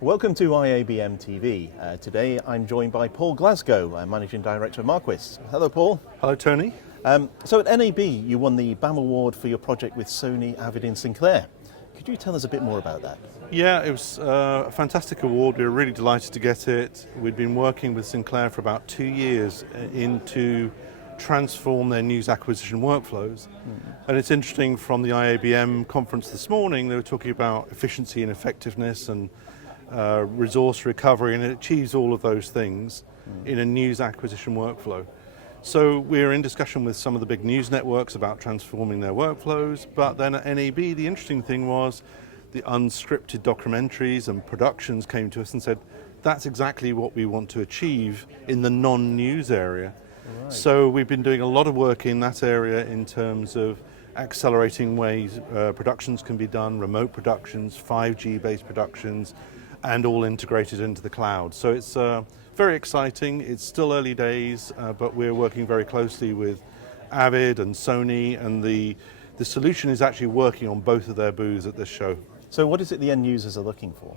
Welcome to IABM TV. Today I'm joined by Paul Glasgow, Managing Director of Marquis. Hello, Paul. Hello, Tony. So at NAB you won the BAM Award for your project with Sony, Avid and Sinclair. Could you tell us a bit more about that? Yeah, it was a fantastic award. We were really delighted to get it. We'd been working with Sinclair for about 2 years to transform their news acquisition workflows. And it's interesting, from the IABM conference this morning, they were talking about efficiency and effectiveness and resource recovery, and it achieves all of those things in a news acquisition workflow. So we're in discussion with some of the big news networks about transforming their workflows, but then at NAB the interesting thing was the unscripted documentaries and productions came to us and said, that's exactly what we want to achieve in the non-news area. Right. So we've been doing a lot of work in that area in terms of accelerating ways productions can be done, remote productions, 5G based productions, and all integrated into the cloud. So it's very exciting. It's still early days, but we're working very closely with Avid and Sony, and the solution is actually working on both of their booths at this show. So what is it the end users are looking for?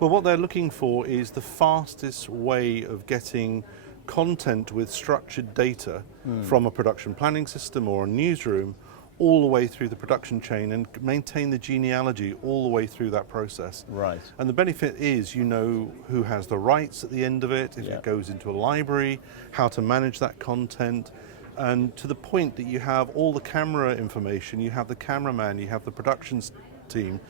Well, what they're looking for is the fastest way of getting content with structured data from a production planning system or a newsroom all the way through the production chain and maintain the genealogy all the way through that process. Right. And the benefit is you know who has the rights at the end of it, if it goes into a library, how to manage that content, and to the point that you have all the camera information, you have the cameraman, you have the production team,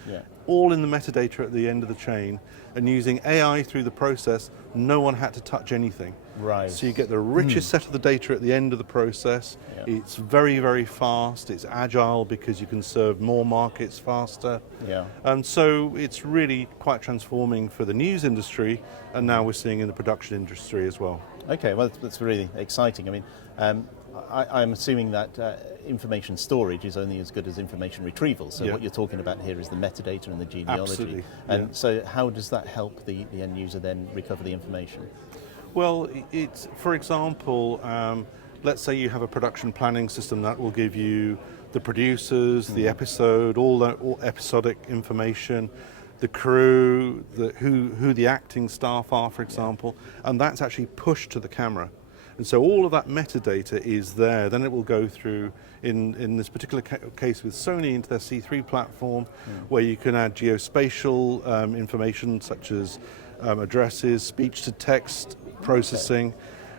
all in the metadata at the end of the chain, and using AI through the process, no one had to touch anything. Right. So you get the richest set of the data at the end of the process. It's very, very fast, it's agile because you can serve more markets faster. And so it's really quite transforming for the news industry, and now we're seeing in the production industry as well. Okay, well that's really exciting. I mean, I'm assuming that information storage is only as good as information retrieval. So what you're talking about here is the metadata and the genealogy. Absolutely. And so how does that help the end user then recover the information? Well, it's, for example, let's say you have a production planning system that will give you the producers, the episode, all episodic information, the crew, who the acting staff are, for example, and that's actually pushed to the camera. And so all of that metadata is there. Then it will go through, in this particular case with Sony, into their C3 platform, where you can add geospatial information such as addresses, speech-to-text processing.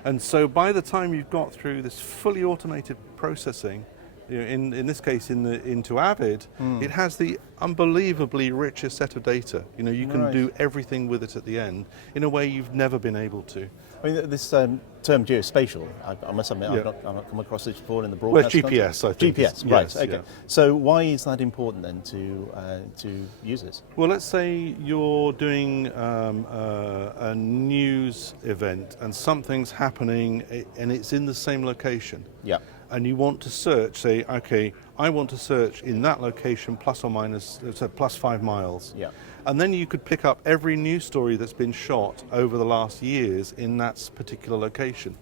And so by the time you've got through this fully automated processing, in this case into Avid, it has the unbelievably richest set of data. You can do everything with it at the end in a way you've never been able to. I mean, this term geospatial, I must admit, I've not come across this before in the broadcast. Well, GPS, I think. GPS, right, okay. So why is that important then to users? Well, let's say you're doing a news event and something's happening and it's in the same location. And you want to search, say, okay, I want to search in that location plus or minus, so plus 5 miles. And then you could pick up every news story that's been shot over the last years in that particular location.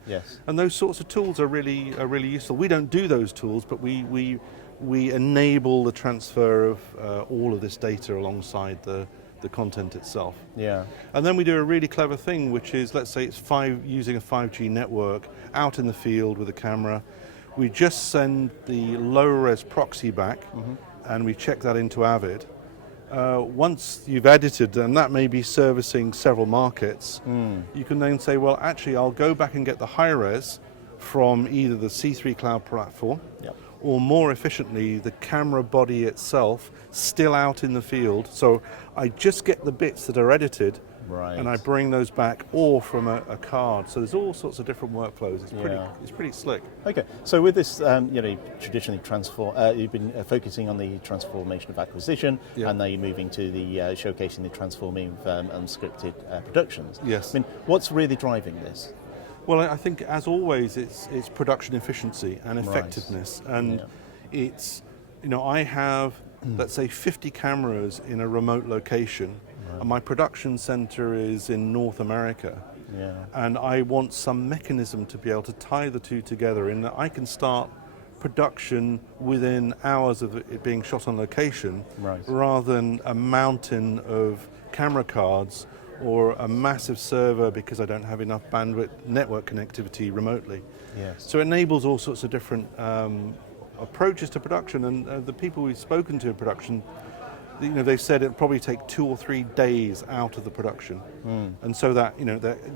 And those sorts of tools are really useful. We don't do those tools, but we enable the transfer of all of this data alongside the content itself. And then we do a really clever thing, which is, let's say it's using a 5G network out in the field with a camera. We just send the low-res proxy back, and we check that into Avid. Once you've edited, and that may be servicing several markets, you can then say, well, actually, I'll go back and get the high-res from either the C3 cloud platform, or more efficiently, the camera body itself, still out in the field. So I just get the bits that are edited, and I bring those back, or from a card. So there's all sorts of different workflows. It's pretty slick. Okay, so with this, traditionally you've been focusing on the transformation of acquisition, and now you're moving to the showcasing the transforming of unscripted productions. I mean, what's really driving this? Well, I think, as always, it's production efficiency and effectiveness, and it's, I have, let's say, 50 cameras in a remote location. And my production center is in North America, and I want some mechanism to be able to tie the two together in that I can start production within hours of it being shot on location, rather than a mountain of camera cards or a massive server because I don't have enough bandwidth network connectivity remotely. Yes. So it enables all sorts of different approaches to production, and the people we've spoken to in production, they've said it'll probably take 2 or 3 days out of the production, and so that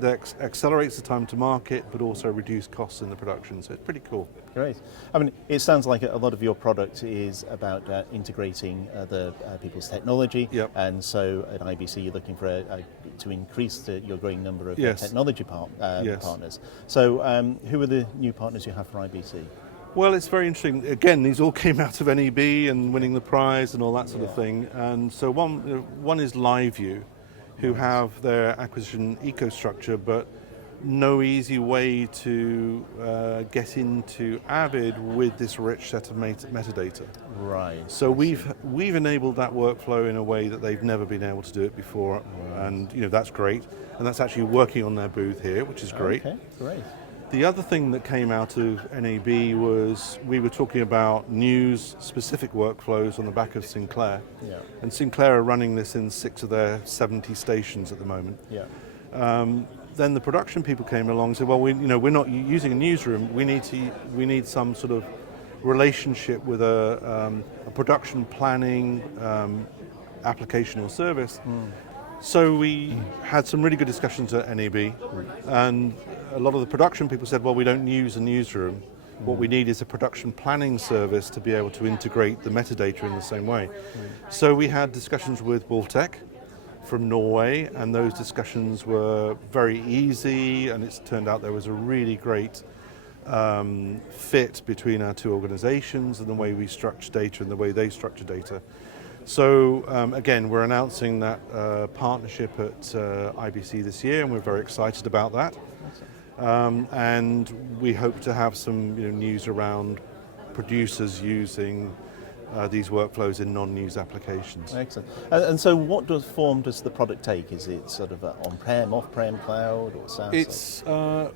that accelerates the time to market, but also reduce costs in the production. So it's pretty cool. Great. I mean, it sounds like a lot of your product is about integrating the people's technology, and so at IBC you're looking for to increase your growing number of technology partners. So who are the new partners you have for IBC? Well, it's very interesting. Again, these all came out of NAB and winning the prize and all that sort of thing. And so one is LiveView, who have their acquisition ecostructure, but no easy way to get into Avid with this rich set of metadata. Right. So we've enabled that workflow in a way that they've never been able to do it before, and that's great. And that's actually working on their booth here, which is great. Okay, great. The other thing that came out of NAB was we were talking about news-specific workflows on the back of Sinclair. Yeah. And Sinclair are running this in 6 of their 70 stations at the moment. Yeah. Then the production people came along and said, well, we're not using a newsroom. We need some sort of relationship with a production planning application or service. So we had some really good discussions at NAB, and a lot of the production people said, well, we don't use a newsroom. What we need is a production planning service to be able to integrate the metadata in the same way. So we had discussions with Wolftech from Norway, and those discussions were very easy, and it's turned out there was a really great fit between our two organizations and the way we structure data and the way they structure data. So again, we're announcing that partnership at IBC this year, and we're very excited about that. And we hope to have some news around producers using these workflows in non-news applications. Excellent. And so what form does the product take? Is it sort of on-prem, off-prem, cloud, or SaaS?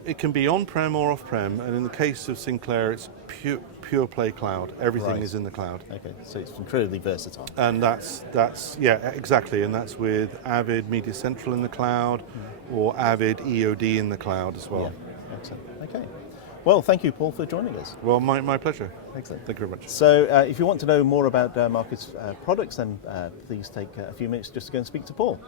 It can be on-prem or off-prem, and in the case of Sinclair, it's pure play cloud. Everything is in the cloud. Okay, so it's incredibly versatile. And that's exactly, and that's with Avid Media Central in the cloud, or Avid EOD in the cloud as well. Yeah, excellent. Okay. Well, thank you, Paul, for joining us. Well, my pleasure. Excellent. Thank you very much. So if you want to know more about Marquis products, then please take a few minutes just to go and speak to Paul.